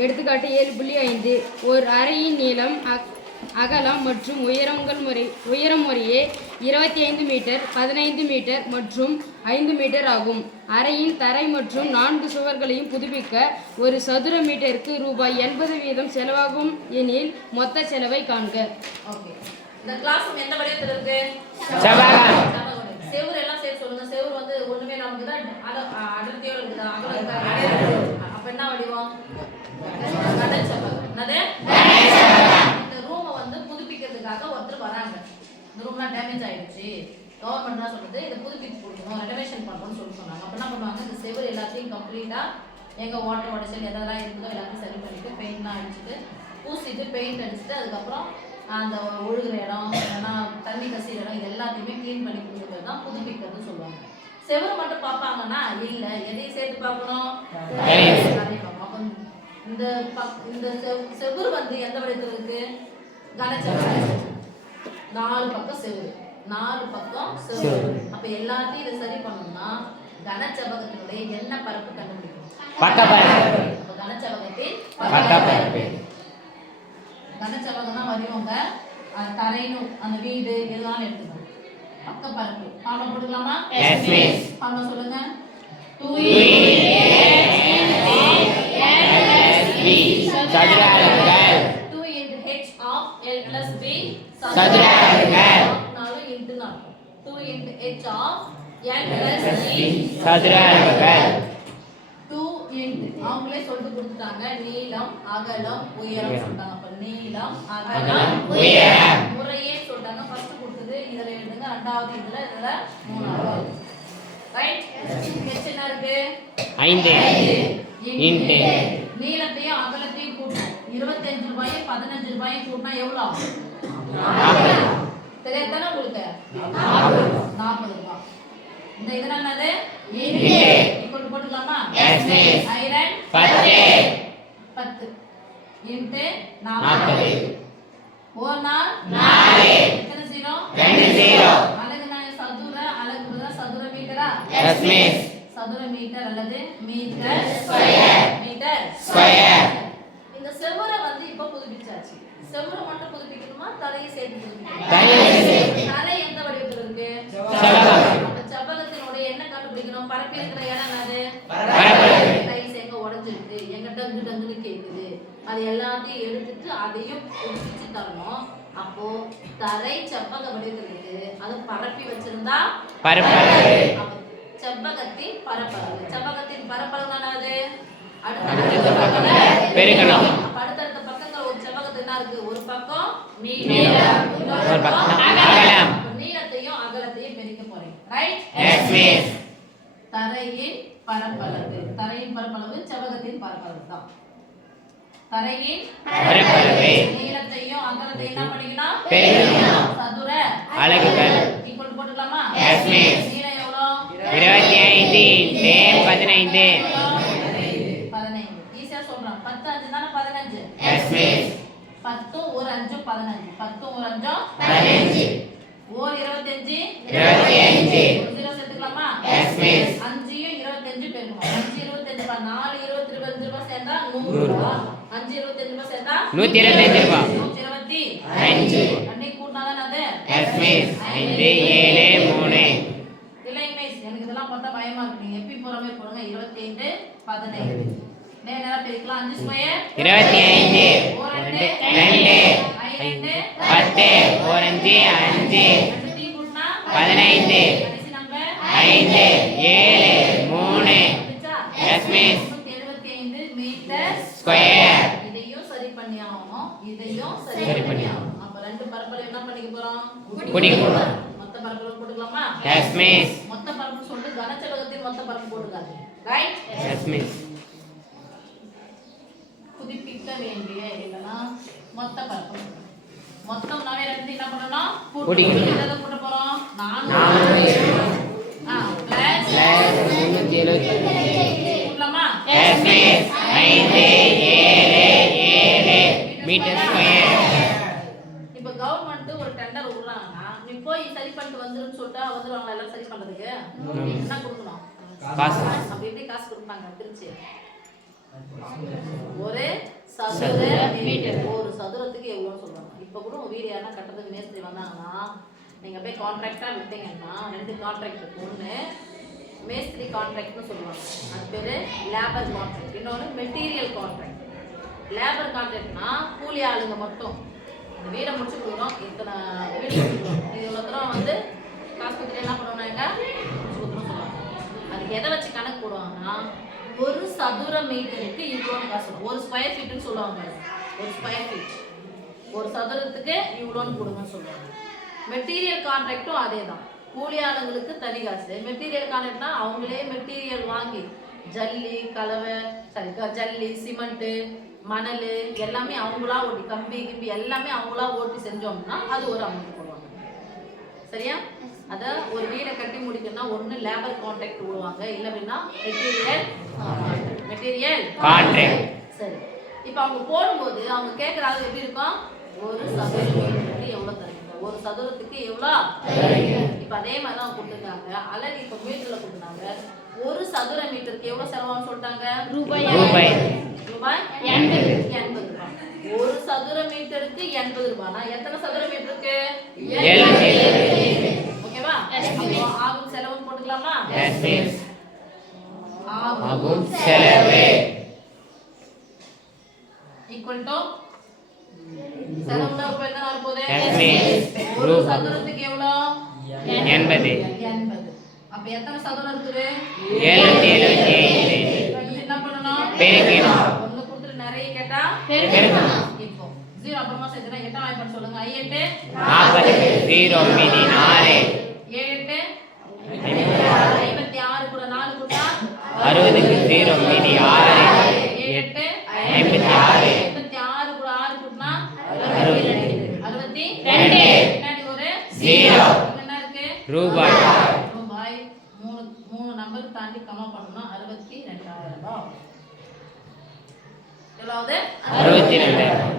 எடுத்துக்காட்டு ஏழு புள்ளி ஐந்து. ஒரு அறையின் நீளம் அக்- அகலம் மற்றும் உயரங்கள் முறை உயரம் முறையே இருபத்தி ஐந்து மீட்டர் பதினைந்து மீட்டர் மற்றும் ஐந்து மீட்டர் ஆகும். அறையின் தரை மற்றும் நான்கு சுவர்களையும் புதுப்பிக்க ஒரு சதுர மீட்டருக்கு ரூபாய் எண்பது வீதம் செலவாகும் எனில் மொத்த செலவை காண்க. ஓகே. இந்த கிளாஸ் ரூம் எந்த வடிவத்தில் இருக்கு. செவுரு எல்லாம் சேர்த்து சொல்லுங்க. செவுரு வந்து ஒண்ணுமே நமக்கு தான் அடர்த்தியோட இருக்குதா அகலம் இருக்கா? அப்ப என்ன வடிவம் கடல் செவ்வகம் என்னது இந்த ரூமை வந்து புதுப்பிக்கிறதுக்காக ஒருத்தர் வராங்க ரூம்லாம் டேமேஜ் ஆயிடுச்சு. கவர்மெண்ட் தான் சொல்லுது இதை புதுப்பிச்சு கொடுக்கணும் ரெனோவேஷன் பண்ணணும்னு சொல்லி சொன்னாங்க. அப்ப என்ன பண்ணுவாங்க இந்த செவுரு எல்லாத்தையும் கம்ப்ளீட்டா எங்க வாட்டர் உடச்சல் எதெல்லாம் இருக்குதோ எல்லாத்தையும் சரி பண்ணிட்டு பெயிண்ட்லாம் அடிச்சுட்டு பூசிட்டு பெயிண்ட் அடிச்சுட்டு அதுக்கப்புறம் அந்த ஒழுகுற இடம் இல்லைன்னா தண்ணி கசிகிற இடம் இது எல்லாத்தையுமே க்ளீன் பண்ணி கொடுக்குறது தான் புதுப்பிக்கிறதுன்னு சொல்லுவாங்க. செவுரு மட்டும் பார்ப்பாங்கன்னா இல்ல எதையும் சேர்த்து பார்க்கணும். இந்த இந்த செவ்- செவுரு வந்து எந்த வடிவத்தில் இருக்கு? கனச்செவரு நாலு பக்கம் செவுரு நாலு பக்கம் செவுரு அப்ப எல்லாத்தையும் இதை சரி பண்ணணும்னா கனச்செவகத்தினுடைய என்ன பரப்பு கண்டுபிடிக்கணும். கனச்செவகத்தின் பக்கப்பரப்பு. கனச்செவகம் தான் வருவாங்க தரைன்னு அந்த வீடு எல்லாம் எடுத்துக்கணும். பக்க பரப்பு. பாடம் போட்டுக்கலாமா. பாடம் சொல்லுங்க. டூ சதுர அலகுகள் two into H of L plus B நாலும் இன்டு நாலும் two into H of plus two into அவங்களே சொல்லிட்டு கொடுத்துட்டாங்க. நீளம் அகலம் உயரம் உயரம். சொல்லிட்டாங்க. அப்ப நீளம் அகலம் அகலம், உயரம். முறையே சொல்லிட்டாங்க. ஃபர்ஸ்ட் கொடுத்தது இதுல எழுதுங்க. ரெண்டாவது இதுல இதுல மூணாவது. ரைட் ஹெச் என்ன இருக்கு? ஐந்து. இன்டு நீளத்தையும் அகலத்தையும் கூட்டணும் இருபத்தஞ்சு ரூபாயும் பதினஞ்சு ரூபாயும் கூட்டினா எவ்வளோ ஆகும்? நாற்பது தெரியாதானே உங்களுக்கு நாற்பது ரூபாய் இந்த இது என்னது. இப்படி போட்டுக்கலாமா. ஐரன். பத்து. பத்து. இன்ட்டு நாற்பது. நாற்பது. ஒரு நாள் நாலு. எத்தனை ஜீரோ ரெண்டு ஜீரோ அழகு நான் சதுர அழகு தான் சதுர மீட்டரா? எஸ் மிஸ் சதுர மீட்டர் அல்லது மீட்டர் ஸ்கொயர் மீட்டர். ஸ்கொயர் இந்த செவ்வரை வந்து இப்ப புதுப்பிச்சாச்சு செவ்வரை புதுப்பிக்கணுமா தரையை சேர்த்து. தரை எந்த வடிவத்தில் இருக்கு? செவ்வகத்தினுடைய என்ன கண்டுபிடிக்கணும். பரப்பி இருக்கிற இடம் பரப்பளவு. டைல்ஸ் எங்க உடைஞ்சிருக்கு. எங்க டங்கு டங்குன்னு கேக்குது. அது எல்லாத்தையும் எடுத்துட்டு அதையும் புதுப்பிச்சு தரணும். அப்போ தரை செவ்வக வடிவத்தில் இருக்கு. அது பரப்பி வச்சிருந்தா செவ்வகத்தின் பரப்பளவு. செவ்வகத்தின் பரப்பளவு அடுத்தடுத்த பக்கங்களை பெருக்கணும். பக்கம் நீளம். இன்னொரு பக்கம் அகலம். நீளத்தையும் அகலத்தையும் பிரிக்க போறேன். தரையின் பரப்பளவு. தரையின் பரப்பளவு செவ்வகத்தின் பரப்பளவு தான். தரையின் பரப்பளவு. நீளத்தையும் அகலத்தையும் என்ன பண்ணிக்கலாம் சதுர. அலகுகள். ஈக்குவல் போட்டுக்கலாமா? எஸ் மிஸ் நீளம் எவ்வளவு 25 15 பத்தும் ஒரு அஞ்சும் பதினஞ்சு. பத்தும் ஒரு அஞ்சும் பதினைஞ்சு. ஓர் இருபத்தஞ்சு? இருபத்தி ஐந்து ஒரு ஜீரோ சேர்த்துக்கலாமா. அஞ்சையும் இருபத்தஞ்சு பெருக்கணும் அஞ்சு இருபத்தஞ்சு ரூபாய் நாலு இருபத்தி இருபத்தஞ்சு ரூபாய் சேர்ந்தா நூறு ரூபாய் அஞ்சு இருபத்தஞ்சு ரூபாய் சேர்ந்தா நூத்தி இருபத்தஞ்சு ரூபாய். நூத்தி இருபத்தி அஞ்சு. அன்னைக்கு கூட்டினாதான் அது? எஸ் மிஸ் ஐந்து ஏழு மூணு. இல்லை மிஸ் எனக்கு இதெல்லாம் பார்த்தா பயமா இருக்கு. நீங்க எப்படி போற மாதிரி போடுங்க. இருபத்தி ஐந்து பதினைந்து. நேரம் நேரம் பெருக்கலாம் அஞ்சு ஸ்கொயர் இருபத்தி ஐந்து. ரெண்டு ரெண்டு பத்து ஒரு அஞ்சு பதினைந்து ஐந்து ஏழு மூணு மீட்டர் ஸ்கொயர் இதையும் சரி பண்ணி ஆகணும் இதையும் சரி பண்ணி ஆகணும் அப்ப ரெண்டு பரப்பளவு என்ன பண்ணிக்க போறோம் குடிக்கணும். மொத்த பரப்பளவு போட்டுக்கலாமா எஸ் மிஸ் மொத்த பரப்பு சொல்லிட்டு கனச்செலகத்தின் மொத்த பரப்பு போட்டுக்காது ரைட் எஸ் மிஸ் புதுப்பிக்க வேண்டிய இல்லைன்னா மொத்த பரப்பு. மொத்தம் ரெண்டு என்ன பண்ணணும் கூட்டிக்கணும். எதை கூட்ட போறோம்? நானூறு நானூறு. ஆ பிளஸ் பிளஸ் முன்னூத்தி எழுபத்தி கூட்டலாமா? எஸ் மிஸ் ஐந்து ஏழு ஏழு மீட்டர் ஸ்கொயர். இப்ப கவர்மெண்ட் ஒரு டெண்டர் விடுறாங்கன்னா நீ போய் சரி பண்ணிட்டு வந்துருன்னு சொல்லிட்டா வந்துருவாங்க எல்லாம் சரி பண்றதுக்கு? என்ன கொடுக்கணும்? காசு. அப்படி எப்படி காசு கொடுப்பாங்க? திருச்சி ஒரு சதுர மீட்டர். ஒரு சதுரத்துக்கு எவ்வளோன்னு சொல்லுவாங்க. இப்போ கூட உங்கள் வீடு யாருன்னா கட்டுறதுக்கு மேஸ்திரி வந்தாங்கன்னா நீங்கள் போய் கான்ட்ராக்டாக விட்டீங்கன்னா ரெண்டு கான்ட்ராக்ட் இருக்கு. ஒன்று மேஸ்திரி கான்ட்ராக்ட்னு சொல்லுவாங்க. அது பேர் லேபர் கான்ட்ராக்ட் இன்னொன்று மெட்டீரியல் கான்ட்ராக்ட் லேபர் கான்ட்ராக்ட்னா கூலி ஆளுங்க மட்டும். இந்த வீடை முடிச்சு கொடுக்குறோம் இத்தனை வீடு கொடுக்குறோம் இது இவ்வளோ தூரம் வந்து காசு கொடுத்துட்டு என்ன பண்ணுவாங்க முடிச்சு கொடுத்துரும் சொல்லுவாங்க. அதுக்கு எதை வச்சு கணக்கு போடுவாங்கன்னா ஒரு சதுர மீட்டருக்கு இவ்வளோன்னு காசு. ஒரு ஸ்கொயர் ஃபீட்டுன்னு சொல்லுவாங்க ஒரு ஸ்கொயர் ஃபீட் ஒரு சதுரத்துக்கு இவ்வளோன்னு கொடுங்கன்னு சொல்லுவாங்க. மெட்டீரியல் கான்ட்ராக்டும் அதே தான் கூலி ஆளுங்களுக்கு தனி காசு. மெட்டீரியல் கான்ட்ராக்ட்னா அவங்களே மெட்டீரியல் வாங்கி ஜல்லி கலவை சாரி ஜல்லி சிமெண்ட்டு மணல் எல்லாமே அவங்களா ஓட்டி கம்பி கிம்பி எல்லாமே அவங்களா ஓட்டி செஞ்சோம்னா அது ஒரு அமௌண்ட் போடுவாங்க. சரியா? அத ஒரு வீடை கட்டி முடிக்கணும்னா ஒண்ணு லேபர் கான்ட்ராக்ட் விடுவாங்க இல்ல அப்படின்னா மெட்டீரியல் மெட்டீரியல். சரி. இப்போ அவங்க போடும்போது அவங்க கேட்குற அளவு எப்படி இருக்கும்? ஒரு சதுர மீட்டருக்கு எவ்வளோ தருவீங்க ஒரு சதுரத்துக்கு எவ்வளோ? இப்போ அதே மாதிரி தான் கொடுத்துருக்காங்க. அழகு இப்போ மீட்டரில் கொடுத்துருந்தாங்க ஒரு சதுர மீட்டருக்கு எவ்வளோ செலவான்னு சொல்லிட்டாங்க? ரூபாய் ரூபாய். ரூபாய் எண்பது. எண்பது ரூபாய். ஒரு சதுர மீட்டருக்கு எண்பது ரூபாய்னா எத்தனை சதுர மீட்டருக்கு? ஓகேவா? ஆகும் செலவுன்னு போட்டுக்கலாமா? ஆகும். செலவு. ஈக்குவல் டு எண்பது. அப்ப எத்தனை சதுரம் இருக்குது? எழுபத்தி அடுத்து என்ன பண்ணணும்? பெருக்கணும். ஒண்ணு கொடுத்துட்டு நிறைய கேட்டா? பெருக்கணும். இப்போ ஜீரோ அப்புறமா சேர்த்துனா எட்டாம் வாய்ப்பாடு சொல்லுங்க. ஐ எட்டு? ஜீரோ மீதி நாலு. ஏழு எட்டு? ஐம்பத்தி ஆறு. கூட நாலு கூட்டா அறுபதுக்கு ஜீரோ மீதி ஆறு ஏழு எட்டு ஐம்பத்தி ஆறு ஐம்பத்தி ஆறு கூட ஆறு கூட்டினா அறுபது. அறுபத்தி ரெண்டு. பின்னாடி ஒரு ஜீரோ. இங்க என்ன இருக்கு ரூபாய். ரூபாய் மூணு மூணு நம்பர் தாண்டி கமா பண்ணோம்னா அறுபத்தி ரெண்டாயிரம் ரூபாய் எவ்வளவு அறுபத்தி ரெண்டாயிரம்.